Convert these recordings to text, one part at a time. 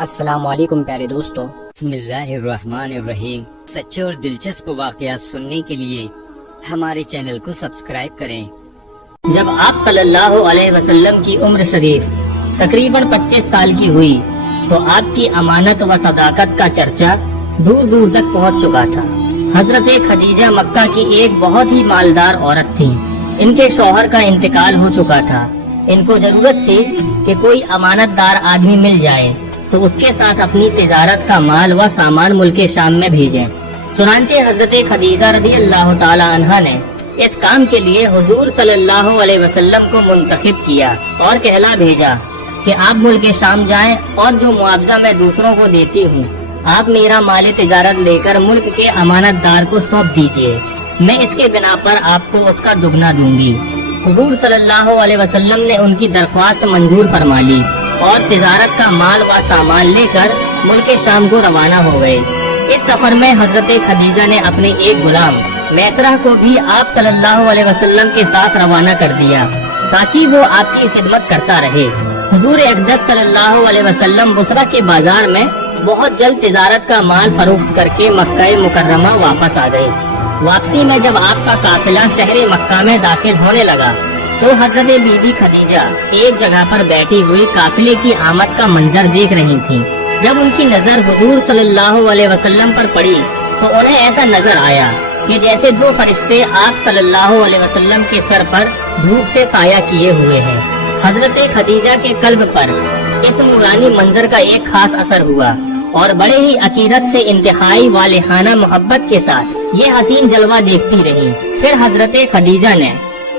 السلام علیکم پیارے دوستو، بسم اللہ الرحمن الرحیم۔ سچے اور دلچسپ واقعات سننے کے لیے ہمارے چینل کو سبسکرائب کریں۔ جب آپ صلی اللہ علیہ وسلم کی عمر شریف تقریباً 25 سال کی ہوئی تو آپ کی امانت و صداقت کا چرچا دور دور تک پہنچ چکا تھا۔ حضرت خدیجہ مکہ کی ایک بہت ہی مالدار عورت تھی۔ ان کے شوہر کا انتقال ہو چکا تھا۔ ان کو ضرورت تھی کہ کوئی امانت دار آدمی مل جائے تو اس کے ساتھ اپنی تجارت کا مال و سامان ملک شام میں بھیجیں۔ چنانچہ حضرت خدیجہ رضی اللہ تعالی عنہا نے اس کام کے لیے حضور صلی اللہ علیہ وسلم کو منتخب کیا اور کہلا بھیجا کہ آپ ملک شام جائیں اور جو معاوضہ میں دوسروں کو دیتی ہوں آپ میرا مال تجارت لے کر ملک کے امانت دار کو سونپ دیجیے، میں اس کے بنا پر آپ کو اس کا دگنا دوں گی۔ حضور صلی اللہ علیہ وسلم نے ان کی درخواست منظور فرما لی اور تجارت کا مال و سامان لے کر ملک شام کو روانہ ہو گئے۔ اس سفر میں حضرت خدیجہ نے اپنے ایک غلام میسرہ کو بھی آپ صلی اللہ علیہ وسلم کے ساتھ روانہ کر دیا تاکہ وہ آپ کی خدمت کرتا رہے۔ حضور اقدس صلی اللہ علیہ وسلم بصرہ کے بازار میں بہت جلد تجارت کا مال فروخت کر کے مکہ مکرمہ واپس آ گئے۔ واپسی میں جب آپ کا قافلہ شہر مکہ میں داخل ہونے لگا تو حضرت بی بی خدیجہ ایک جگہ پر بیٹھی ہوئی قافلے کی آمد کا منظر دیکھ رہی تھیں۔ جب ان کی نظر حضور صلی اللہ علیہ وسلم پر پڑی تو انہیں ایسا نظر آیا کہ جیسے دو فرشتے آپ صلی اللہ علیہ وسلم کے سر پر دھوپ سے سایہ کیے ہوئے ہیں۔ حضرت خدیجہ کے قلب پر اس نورانی منظر کا ایک خاص اثر ہوا اور بڑے ہی عقیدت سے انتہائی والہانہ محبت کے ساتھ یہ حسین جلوہ دیکھتی رہی۔ پھر حضرت خدیجہ نے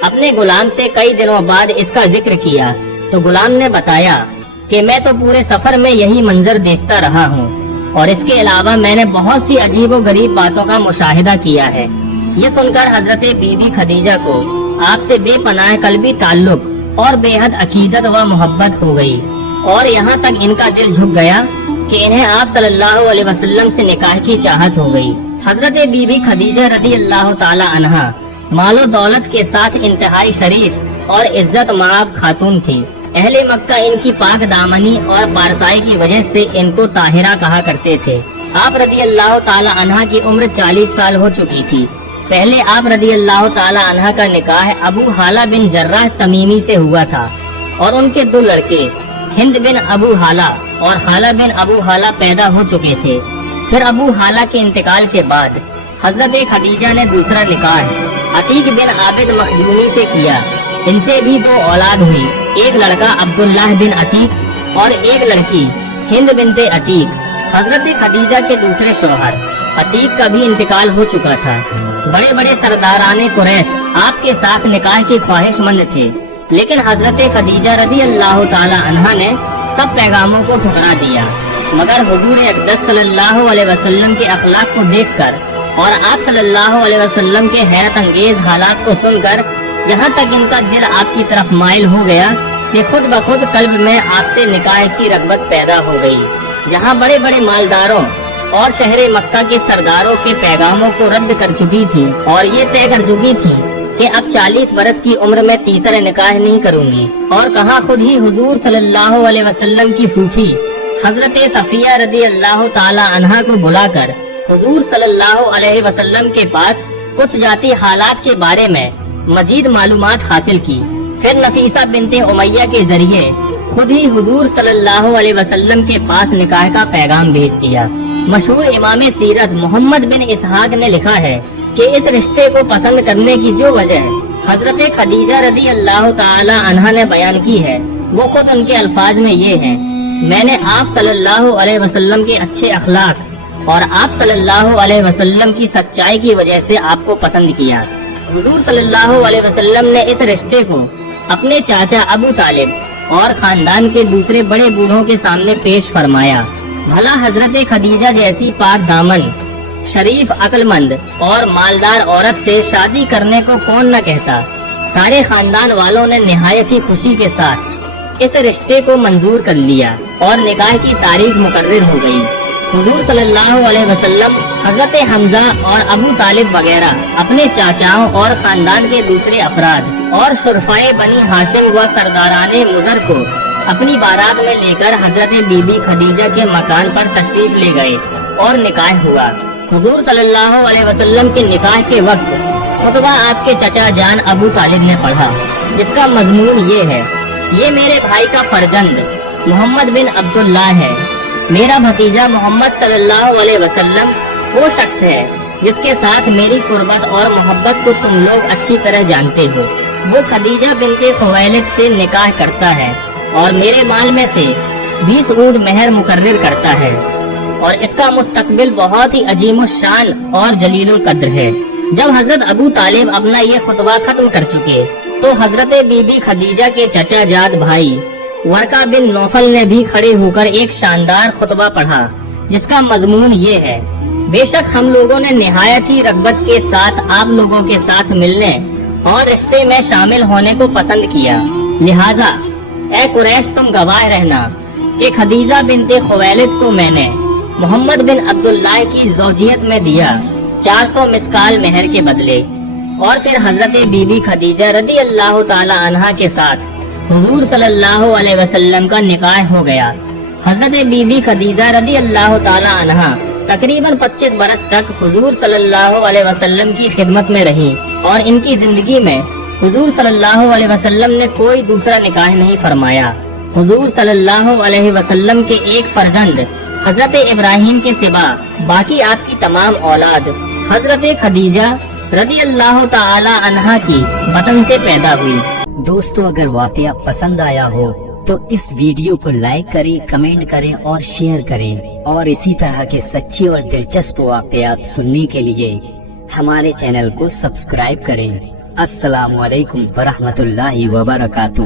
اپنے غلام سے کئی دنوں بعد اس کا ذکر کیا تو غلام نے بتایا کہ میں تو پورے سفر میں یہی منظر دیکھتا رہا ہوں اور اس کے علاوہ میں نے بہت سی عجیب و غریب باتوں کا مشاہدہ کیا ہے۔ یہ سن کر حضرت بی بی خدیجہ کو آپ سے بے پناہ قلبی تعلق اور بے حد عقیدت و محبت ہو گئی اور یہاں تک ان کا دل جھک گیا کہ انہیں آپ صلی اللہ علیہ وسلم سے نکاح کی چاہت ہو گئی۔ حضرت بی بی خدیجہ رضی اللہ تعالی عنہا مال و دولت کے ساتھ انتہائی شریف اور عزت مآب خاتون تھی۔ اہل مکہ ان کی پاک دامنی اور پارسائی کی وجہ سے ان کو طاہرہ کہا کرتے تھے۔ آپ رضی اللہ تعالی عنہا کی عمر 40 سال ہو چکی تھی۔ پہلے آپ رضی اللہ تعالی عنہا کا نکاح ابو حالہ بن جراح تمیمی سے ہوا تھا اور ان کے 2 لڑکے ہند بن ابو حالہ اور حالہ بن ابو حالہ پیدا ہو چکے تھے۔ پھر ابو حالہ کے انتقال کے بعد حضرت خدیجہ نے دوسرا نکاح عتیق بن عابد مخزومی سے کیا۔ ان سے بھی 2 اولاد ہوئی، ایک لڑکا عبداللہ بن عتیق اور ایک لڑکی ہند بنت عتیق۔ حضرت خدیجہ کے دوسرے شوہر عتیق کا بھی انتقال ہو چکا تھا۔ بڑے بڑے سرداران قریش آپ کے ساتھ نکاح کی خواہش مند تھے، لیکن حضرت خدیجہ رضی اللہ تعالی عنہا نے سب پیغاموں کو ٹھکرا دیا، مگر حضور اقدس صلی اللہ علیہ وسلم کے اخلاق کو دیکھ کر اور آپ صلی اللہ علیہ وسلم کے حیرت انگیز حالات کو سن کر یہاں تک ان کا دل آپ کی طرف مائل ہو گیا کہ خود بخود قلب میں آپ سے نکاح کی رغبت پیدا ہو گئی۔ جہاں بڑے بڑے مالداروں اور شہر مکہ کے سرداروں کے پیغاموں کو رد کر چکی تھی اور یہ طے کر چکی تھی کہ اب 40 برس کی عمر میں تیسرا نکاح نہیں کروں گی، اور کہاں خود ہی حضور صلی اللہ علیہ وسلم کی پھوپھی حضرت صفیہ رضی اللہ تعالی عنہا کو بلا کر حضور صلی اللہ علیہ وسلم کے پاس کچھ ذاتی حالات کے بارے میں مزید معلومات حاصل کی۔ پھر نفیسہ بنت امیہ کے ذریعے خود ہی حضور صلی اللہ علیہ وسلم کے پاس نکاح کا پیغام بھیج دیا۔ مشہور امام سیرت محمد بن اسحاق نے لکھا ہے کہ اس رشتے کو پسند کرنے کی جو وجہ حضرت خدیجہ رضی اللہ تعالی عنہا نے بیان کی ہے وہ خود ان کے الفاظ میں یہ ہیں: میں نے آپ صلی اللہ علیہ وسلم کے اچھے اخلاق اور آپ صلی اللہ علیہ وسلم کی سچائی کی وجہ سے آپ کو پسند کیا۔ حضور صلی اللہ علیہ وسلم نے اس رشتے کو اپنے چاچا ابو طالب اور خاندان کے دوسرے بڑے بوڑھوں کے سامنے پیش فرمایا۔ بھلا حضرت خدیجہ جیسی پاک دامن، شریف، عقل مند اور مالدار عورت سے شادی کرنے کو کون نہ کہتا۔ سارے خاندان والوں نے نہایت ہی خوشی کے ساتھ اس رشتے کو منظور کر لیا اور نکاح کی تاریخ مقرر ہو گئی۔ حضور صلی اللہ علیہ وسلم حضرت حمزہ اور ابو طالب وغیرہ اپنے چاچاؤں اور خاندان کے دوسرے افراد اور شرفائے بنی ہاشم و سرداران مضر کو اپنی بارات میں لے کر حضرت بی بی خدیجہ کے مکان پر تشریف لے گئے اور نکاح ہوا۔ حضور صلی اللہ علیہ وسلم کے نکاح کے وقت خطبہ آپ کے چچا جان ابو طالب نے پڑھا، جس کا مضمون یہ ہے: یہ میرے بھائی کا فرزند محمد بن عبداللہ ہے۔ میرا بھتیجا محمد صلی اللہ علیہ وسلم وہ شخص ہے جس کے ساتھ میری قربت اور محبت کو تم لوگ اچھی طرح جانتے ہو۔ وہ خدیجہ بنت خویلد سے نکاح کرتا ہے اور میرے مال میں سے 20 اونٹ مہر مقرر کرتا ہے، اور اس کا مستقبل بہت ہی عظیم الشان اور جلیل القدر ہے۔ جب حضرت ابو طالب اپنا یہ خطبہ ختم کر چکے تو حضرت بی بی خدیجہ کے چچا جاد بھائی ورقہ بن نوفل نے بھی کھڑے ہو کر ایک شاندار خطبہ پڑھا، جس کا مضمون یہ ہے: بے شک ہم لوگوں نے نہایت ہی رغبت کے ساتھ آپ لوگوں کے ساتھ ملنے اور رشتے میں شامل ہونے کو پسند کیا، لہٰذا اے قریش تم گواہ رہنا کہ خدیجہ بنت خویلد کو میں نے محمد بن عبداللہ کی زوجیت میں دیا 400 مسکال مہر کے بدلے۔ اور پھر حضرت بی بی خدیجہ رضی اللہ تعالی عنہا کے ساتھ حضور صلی اللہ علیہ وسلم کا نکاح ہو گیا۔ حضرت بی بی خدیجہ رضی اللہ تعالی عنہا تقریباً 25 برس تک حضور صلی اللہ علیہ وسلم کی خدمت میں رہی، اور ان کی زندگی میں حضور صلی اللہ علیہ وسلم نے کوئی دوسرا نکاح نہیں فرمایا۔ حضور صلی اللہ علیہ وسلم کے ایک فرزند حضرت ابراہیم کے سوا باقی آپ کی تمام اولاد حضرت خدیجہ رضی اللہ تعالی عنہا کی بطن سے پیدا ہوئی۔ دوستو، اگر واقعہ پسند آیا ہو تو اس ویڈیو کو لائک کریں، کمنٹ کریں اور شیئر کریں، اور اسی طرح کے سچے اور دلچسپ واقعات سننے کے لیے ہمارے چینل کو سبسکرائب کریں۔ السلام علیکم ورحمۃ اللہ وبرکاتہ۔